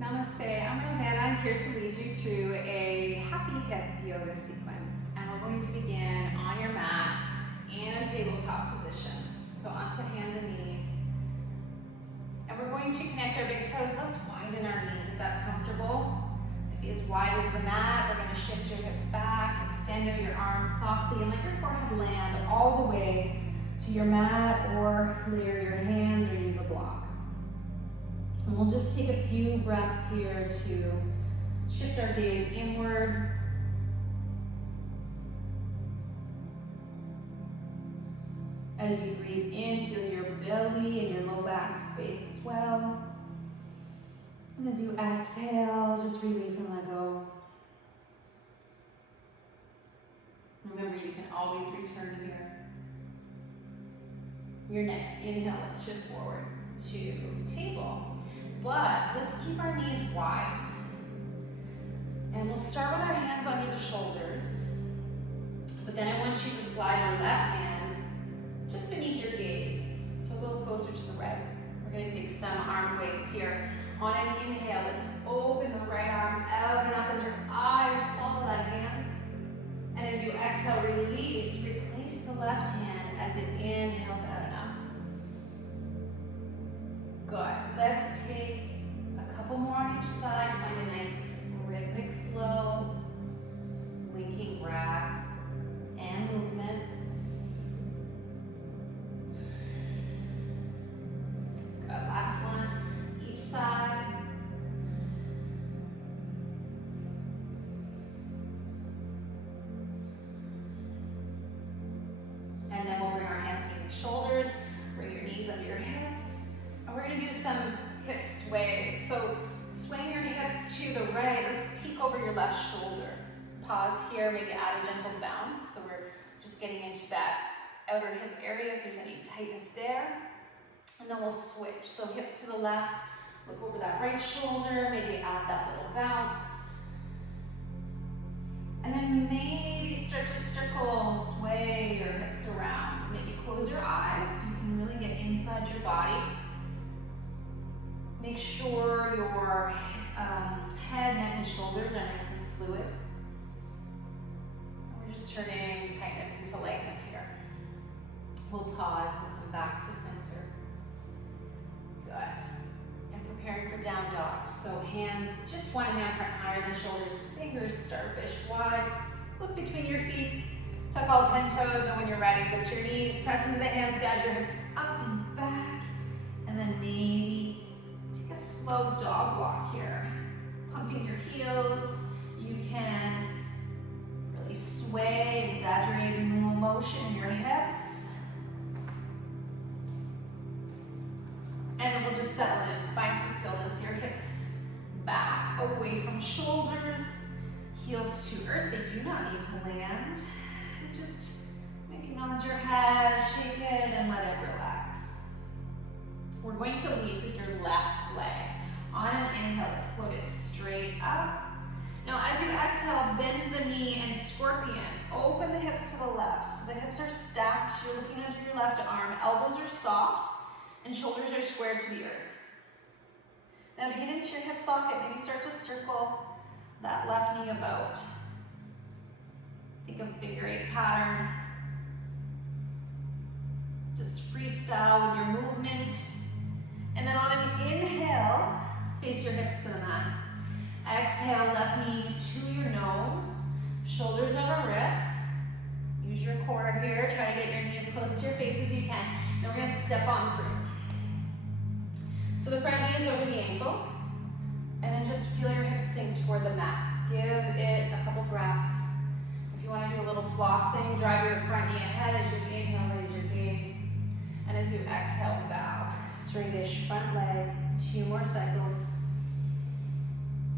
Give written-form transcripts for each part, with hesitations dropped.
Namaste, I'm Rosanna, here to lead you through a happy hip yoga sequence. And we're going to begin on your mat in a tabletop position. So onto hands and knees. And we're going to connect our big toes. Let's widen our knees if that's comfortable. Maybe as wide as the mat. We're going to shift your hips back, extend out your arms softly, and let your forehead land all the way to your mat, or layer your hands or use a block. And we'll just take a few breaths here to shift our gaze inward. As you breathe in, feel your belly and your low back space swell. And as you exhale, just release and let go. Remember, you can always return here. Your next inhale, let's shift forward to table. But let's keep our knees wide. And we'll start with our hands under the shoulders. But then I want you to slide your left hand just beneath your gaze, so a little closer to the right. We're going to take some arm waves here. On an inhale, let's open the right arm out and up as your eyes follow that hand. And as you exhale, release, replace the left hand as it inhales out and up. Good. Let's take a couple more on each side. Find a nice rhythmic flow, linking breath and movement. Good. Last one, each side. And then we'll bring our hands beneath the shoulders, bring your knees under your hips. And we're going to do some hip sway. So swing your hips to the right. Let's peek over your left shoulder. Pause here, maybe add a gentle bounce. So we're just getting into that outer hip area if there's any tightness there. And then we'll switch. So hips to the left, look over that right shoulder, maybe add that little bounce. And then maybe start to circle, sway your hips around. Maybe close your eyes so you can really get inside your body. Make sure your head, neck, and shoulders are nice and fluid. We're just turning tightness into lightness here. We'll pause, we'll come back to center. Good. And preparing for down dog. So hands, just one hand higher than shoulders, fingers starfish wide. Look between your feet, tuck all 10 toes, and when you're ready, lift your knees, press into the hands, guide your hips up and back, and then maybe take a slow dog walk here. Pumping your heels. You can really sway, exaggerate motion in your hips. And then we'll just settle in. Find some stillness here. Hips back, away from shoulders. Heels to earth. They do not need to land. Just maybe nod your head, shake it, and let it relax. We're going to lead with your left leg. On an inhale, let's float it straight up. Now as you exhale, bend the knee and scorpion. Open the hips to the left. So the hips are stacked. You're looking under your left arm. Elbows are soft and shoulders are squared to the earth. Now to get into your hip socket, maybe start to circle that left knee about. Think of figure eight pattern. Just freestyle with your movement. And then on an inhale, face your hips to the mat. Exhale, left knee to your nose, shoulders over wrists. Use your core here. Try to get your knees close to your face as you can. Then we're going to step on through. So the front knee is over the ankle. And then just feel your hips sink toward the mat. Give it a couple breaths. If you want to do a little flossing, drive your front knee ahead as you inhale, raise your gaze. And as you exhale, bow. Straightish front leg. 2 more cycles.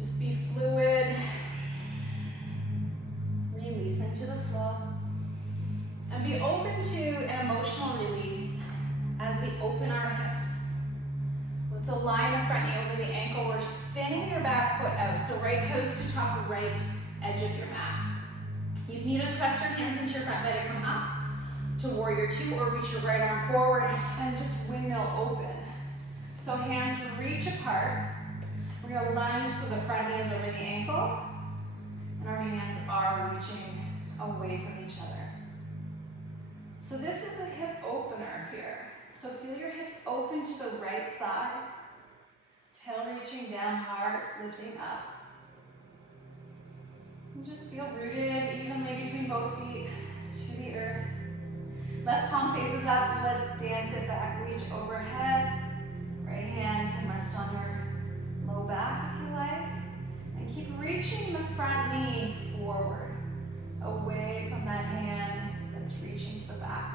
Just be fluid. Release into the flow. And be open to an emotional release as we open our hips. Let's align the front knee over the ankle. We're spinning your back foot out. So right toes to top right edge of your mat. You can either press your hands into your front leg to come up to warrior 2 or reach your right arm forward and just windmill open. So hands reach apart. We're We're gonna lunge so the front knee is over the ankle, and our hands are reaching away from each other. So this is a hip opener here. So feel your hips open to the right side, tail reaching down hard, lifting up. And just feel rooted evenly between both feet to the earth. Left palm faces up, let's dance it back, reach overhead. Right hand can rest on your low back if you like. And keep reaching the front knee forward, away from that hand that's reaching to the back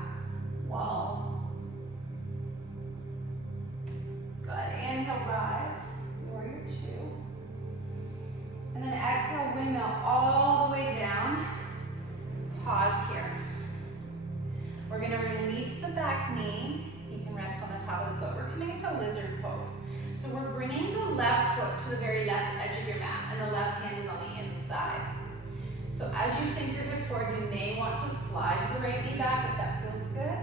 wall. Good, inhale, rise, warrior two. And then exhale, windmill all the way down. Pause here. We're gonna release the back knee. You can rest on the top of the foot. We're coming into lizard pose. So we're bringing the left foot to the very left edge of your mat, and the left hand is on the inside. So as you sink your hips forward, you may want to slide the right knee back if that feels good.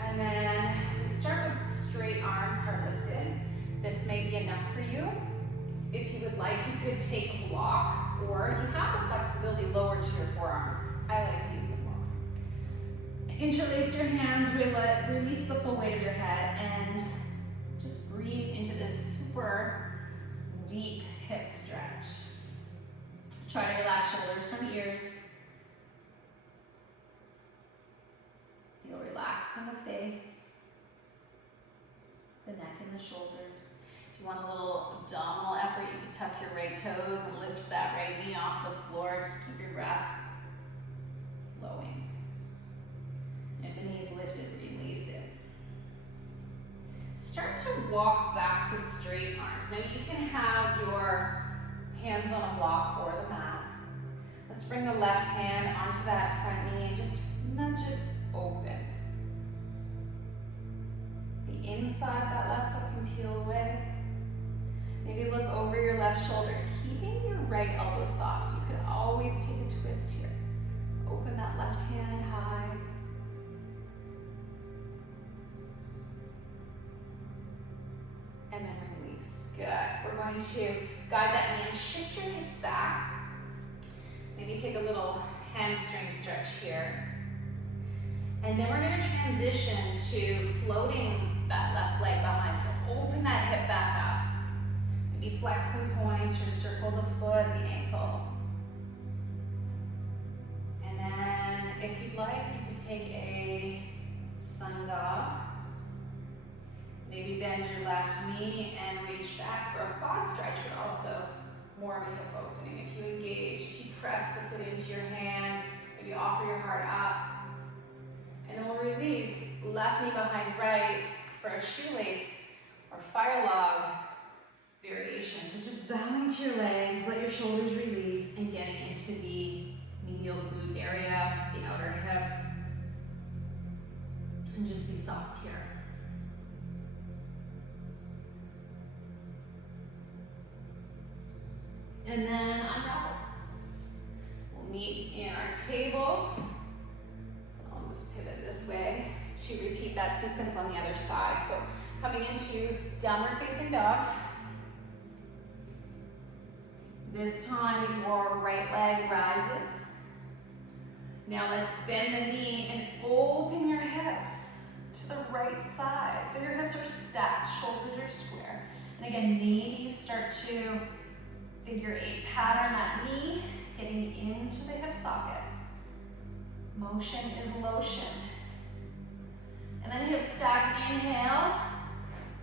And then we start with straight arms, heart lifted. This may be enough for you. If you would like, you could take a block, or if you have the flexibility, lower to your forearms. I like to use a block. Interlace your hands, release the full weight of your head, and just breathe into this super deep hip stretch. Try to relax shoulders from ears. Feel relaxed in the face, the neck and the shoulders. If you want a little abdominal effort, you can tuck your right toes and lift that right knee off the floor. Just keep your breath flowing. And if the knee is lifted, release it. Start to walk back to straight arms. Now you can have your hands on a block or the mat. Let's bring the left hand onto that front knee and just nudge it open. The inside of that left foot can peel away. Maybe look over your left shoulder, keeping your right elbow soft. You could always take a twist here. Open that left hand high. And then release. Good. We're going to guide that knee and shift your hips back. Maybe take a little hamstring stretch here. And then we're going to transition to floating that left leg behind. So open that hip back up. Maybe flex and point or circle the foot, the ankle. And then if you'd like, you could take a sun dog. Maybe bend your left knee and reach back for a quad stretch, but also more of a hip opening. If you engage, if you press the foot into your hand, maybe offer your heart up. And then we'll release left knee behind right for a shoelace or fire log variation. So just bowing to your legs, let your shoulders release, and getting into the medial glute area, the outer hips. And just be soft here. And then unravel. We'll meet in our table. I'll just pivot this way to repeat that sequence on the other side. So coming into downward facing dog. This time your right leg rises. Now let's bend the knee and open your hips to the right side. So your hips are stacked, shoulders are square. And again, maybe you start to figure eight pattern that knee, getting into the hip socket. Motion is lotion. And then hip stack, inhale,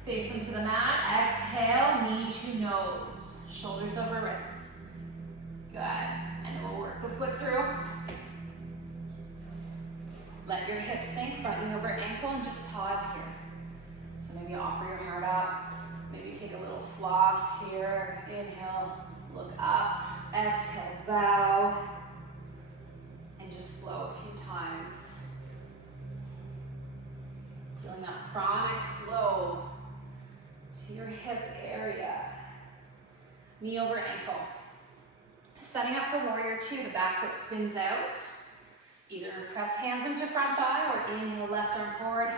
face them to the mat, exhale, knee to nose, shoulders over wrists. Good, and then we'll work the foot through. Let your hips sink, front knee over ankle, and just pause here. So maybe offer your heart up, maybe take a little floss here, inhale, look up, exhale, bow, and just flow a few times. Feeling that chronic flow to your hip area. Knee over ankle. Setting up for warrior two, the back foot spins out. Either press hands into front thigh or inhale, left arm forward,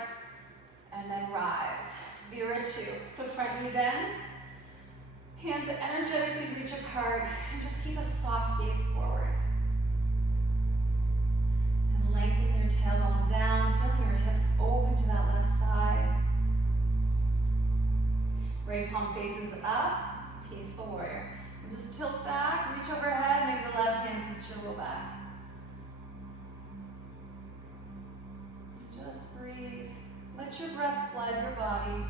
and then rise. Vira two. So front knee bends. Hands energetically reach apart and just keep a soft gaze forward. And lengthen your tailbone down, feeling your hips open to that left side. Right palm faces up, peaceful warrior. And just tilt back, reach overhead, maybe the left hand can still go back. Just breathe. Let your breath flood your body.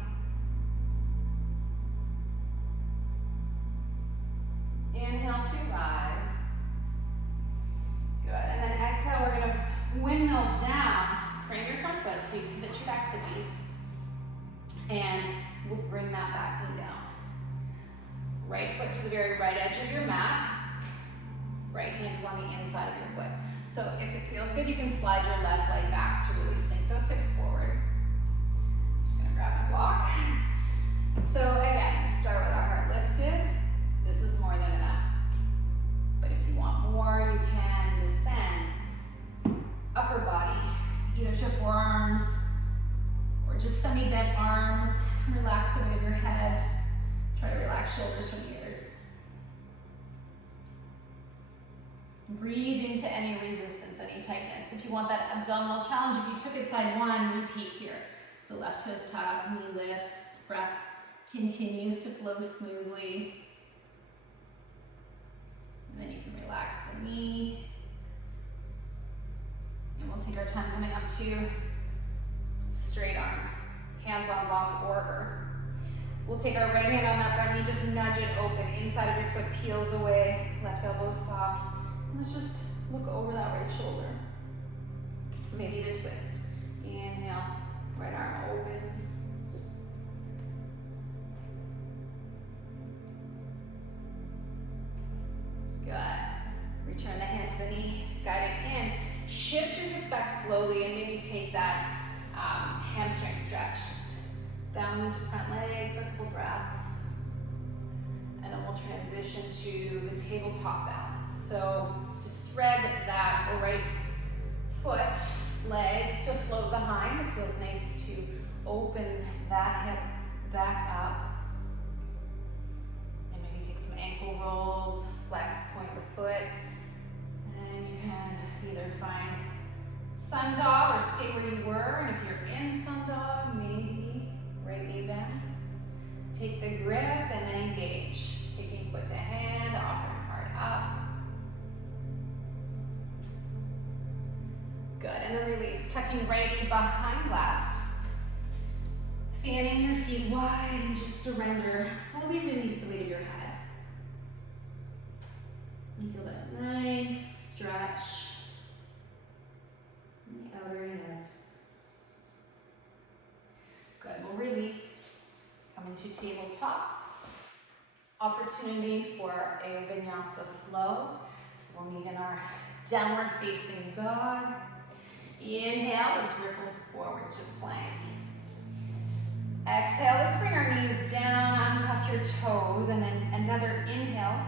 Inhale to rise. Good. And then exhale, we're going to windmill down. Frame your front foot so you can pivot your back to knees. And we'll bring that back knee down. Right foot to the very right edge of your mat. Right hand is on the inside of your foot. So if it feels good, you can slide your left leg back to really sink those hips forward. I'm just going to grab my block. So again, start with our heart lifted. This is more than enough. But if you want more, you can descend upper body, either to forearms or just semi-bent arms. Relax the weight of your head. Try to relax shoulders from the ears. Breathe into any resistance, any tightness. If you want that abdominal challenge, if you took it side one, repeat here. So left toes tap, knee lifts, breath continues to flow smoothly. And then you can relax the knee. And we'll take our time coming up to straight arms, hands on long or earth. We'll take our right hand on that front knee, just nudge it open. Inside of your foot peels away, left elbow soft. And let's just look over that right shoulder. Maybe the twist. Inhale, right arm opens. Good. Return the hand to the knee, guide it in. Shift your hips back slowly and maybe take that hamstring stretch. Just bound into the front leg for a couple breaths. And then we'll transition to the tabletop balance. So just thread that right foot, leg to float behind. It feels nice to open that hip back up. And maybe take some ankle rolls, flex, point the foot. And you can either find sun dog or stay where you were. And if you're in sun dog, maybe right knee bends. Take the grip and then engage. Taking foot to hand, offering heart up. Good, and then release. Tucking right knee behind left. Fanning your feet wide and just surrender. Fully release the weight of your head. And feel that nice stretch in the outer hips. Good, we'll release. Come into tabletop. Opportunity for a vinyasa flow. So we'll meet in our downward facing dog. Inhale, let's ripple forward to plank. Exhale, let's bring our knees down, untuck your toes, and then another inhale.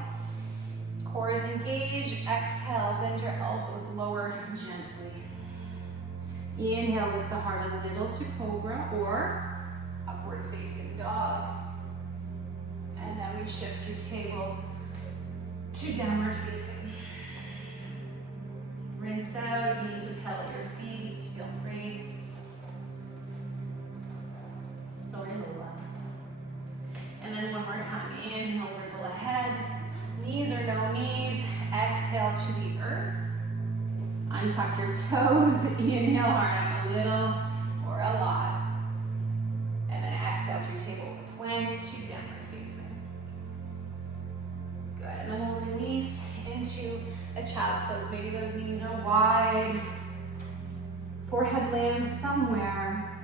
Core is engaged. Exhale, bend your elbows lower gently. Inhale, lift the heart a little to cobra or upward facing dog. And then we shift your table to downward facing. Rinse out. If you need to pedal your feet, feel free. Sorry, Lola. And then one more time. Inhale, ripple ahead. Knees or no knees. Exhale to the earth. Untuck your toes. Inhale, heart up a little or a lot. And then exhale through table plank to downward facing. Good. And then we'll release into a child's pose. Maybe those knees are wide. Forehead lands somewhere.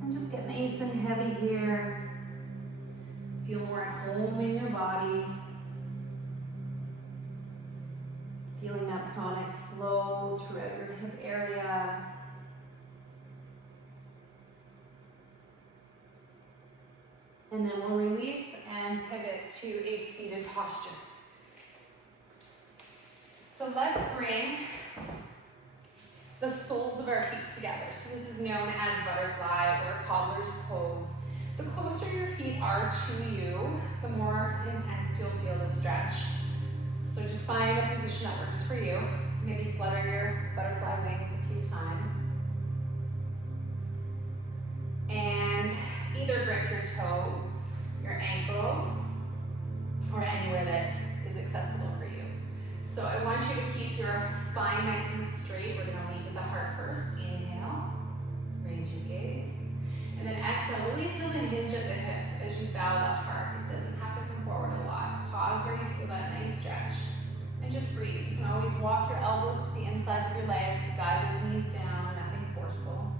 And just get nice and heavy here. Feel more at home in your body. Feeling that pranic flow throughout your hip area. And then we'll release and pivot to a seated posture. So let's bring the soles of our feet together. So this is known as butterfly or cobbler's pose. The closer your feet are to you, the you'll feel the stretch. So just find a position that works for you. Maybe flutter your butterfly wings a few times. And either grip your toes, your ankles, or anywhere that is accessible for you. So I want you to keep your spine nice and straight. We're gonna lead with the heart first. Inhale, raise your gaze. And then exhale, really feel the hinge at the hips as you bow the heart. It doesn't have to come forward a lot. Pause where you feel that nice stretch. And just breathe. You can always walk your elbows to the insides of your legs to guide those knees down, nothing forceful.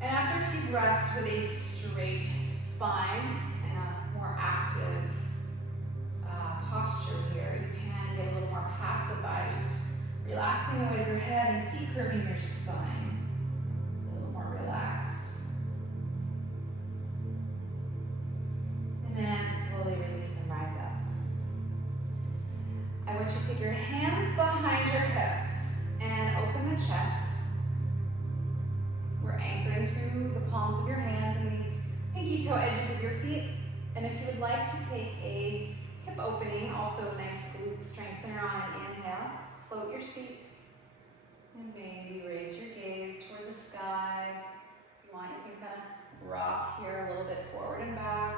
And after a few breaths with a straight spine and a more active posture here, you can get a little more passive by just relaxing the weight of your head and C-curving your spine. A little more relaxed. And then slowly release and rise up. I want you to take your hands behind your hips and open the chest. We're anchoring through the palms of your hands and the pinky toe edges of your feet. And if you would like to take a hip opening, also a nice glute strengthener on an inhale, float your seat. And maybe raise your gaze toward the sky. If you want, you can kind of rock here a little bit forward and back.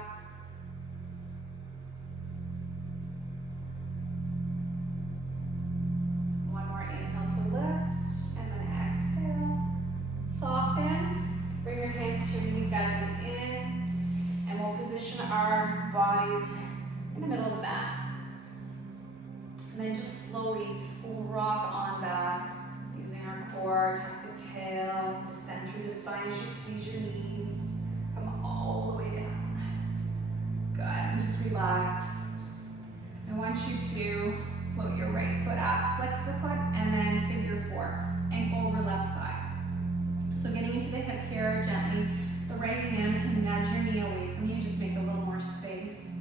One more inhale to lift, and then exhale. Soften, bring your hands to your knees, guide them in, and we'll position our bodies in the middle of the mat. And then just slowly we'll rock on back using our core, tuck the tail, descend through the spine as you squeeze your knees, come all the way down. Good, and just relax. I want you to float your right foot up, flex the foot, and then figure four, ankle over left thigh. So getting into the hip here gently, the right hand can nudge your knee away from you, just make a little more space.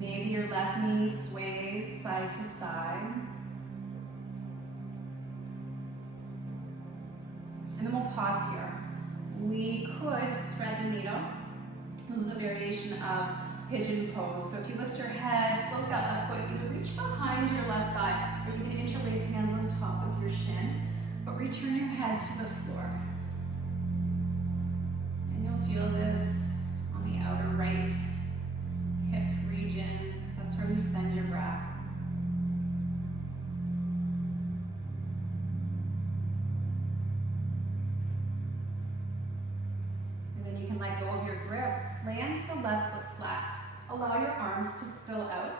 Maybe your left knee sways side to side. And then we'll pause here. We could thread the needle. This is a variation of pigeon pose. So if you lift your head, float that left foot, either reach behind your left thigh, or you can interlace hands on top of your shin, but return your head to the floor. And you'll feel this on the outer right hip region. That's where you send your breath. And then you can let go of your grip. Land the left foot flat. Allow your arms to spill out.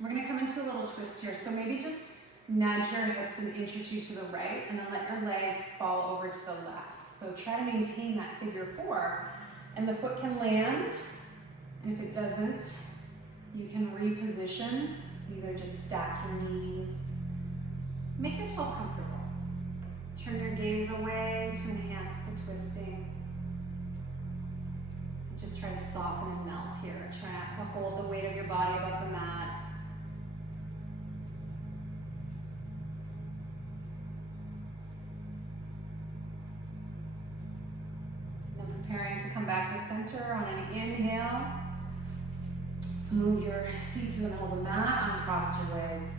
We're going to come into a little twist here. So maybe just nudge your hips an inch or two to the right, and then let your legs fall over to the left. So try to maintain that figure four. And the foot can land, and if it doesn't, you can reposition. Either just stack your knees. Make yourself comfortable. Turn your gaze away to enhance the twisting. Just try to soften and melt here. Try not to hold the weight of your body above the mat. And then preparing to come back to center on an inhale. Move your seat to the middle of the mat, uncross your legs.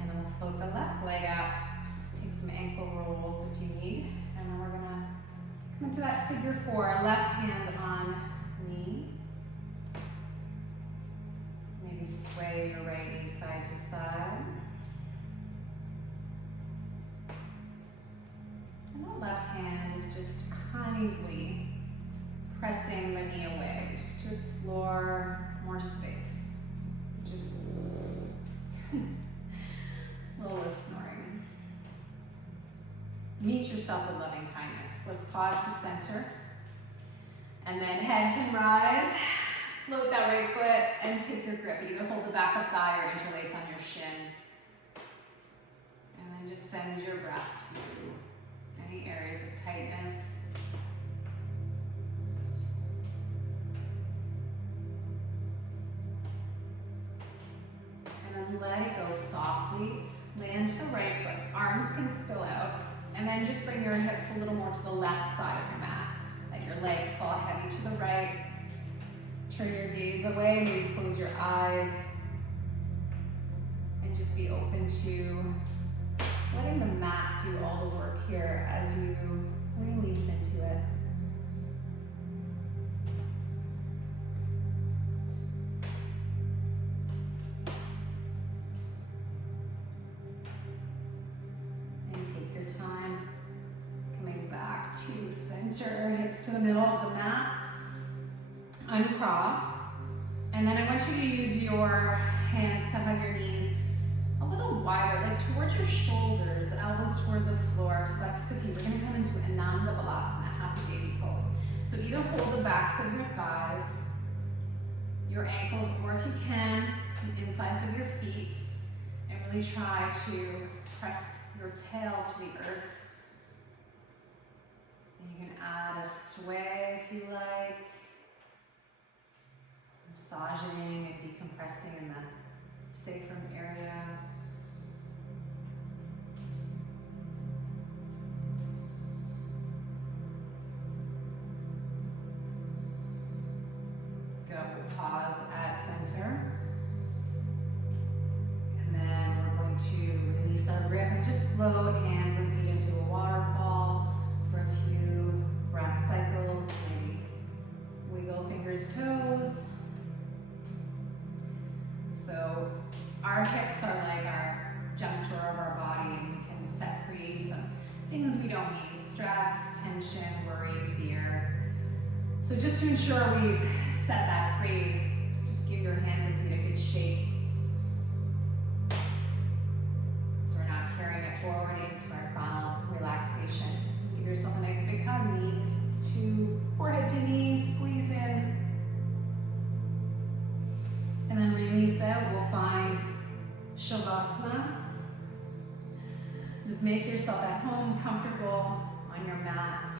And then we'll float the left leg up. Take some ankle rolls if you need. And then we're gonna come into that figure four, left hand on knee. Maybe sway your right knee side to side. And the left hand is just kindly pressing the knee away, just to explore more space. Just a little snoring. Meet yourself with loving kindness. Let's pause to center. And then head can rise. Float that right foot and take your grip. Either hold the back of thigh or interlace on your shin. And then just send your breath to any areas of tightness. And then let it go softly. Land to the right foot. Arms can spill out. And then just bring your hips a little more to the left side of your mat. Let your legs fall heavy to the right. turn your gaze away, maybe close your eyes, and just be open to letting the mat do all the work here as you release into it. And take your time coming back to center, hips to the middle of the mat. Uncross. And then I want you to use your hands to hug your knees a little wider, like towards your shoulders, elbows toward the floor, flex the feet. We're gonna come into Ananda Balasana, happy baby pose. So either hold the backs of your thighs, your ankles, or if you can, the insides of your feet, and really try to press your tail to the earth. And you can add a sway if you like, massaging and decompressing in the sacrum area. Go, pause at center. And then we're going to release our grip and just float hands and feet into a waterfall for a few breath cycles. Maybe wiggle fingers, toes. So our hips are like our junk drawer of our body, and we can set free some things we don't need: stress, tension, worry, fear. So just to ensure we've set that free, just give your hands and feet a good shake. So we're not carrying it forward into our final relaxation. Give yourself a nice big hug, knees to forehead to knees, squeeze in. And then release out, we'll find Shavasana. Just make yourself at home, comfortable on your mat.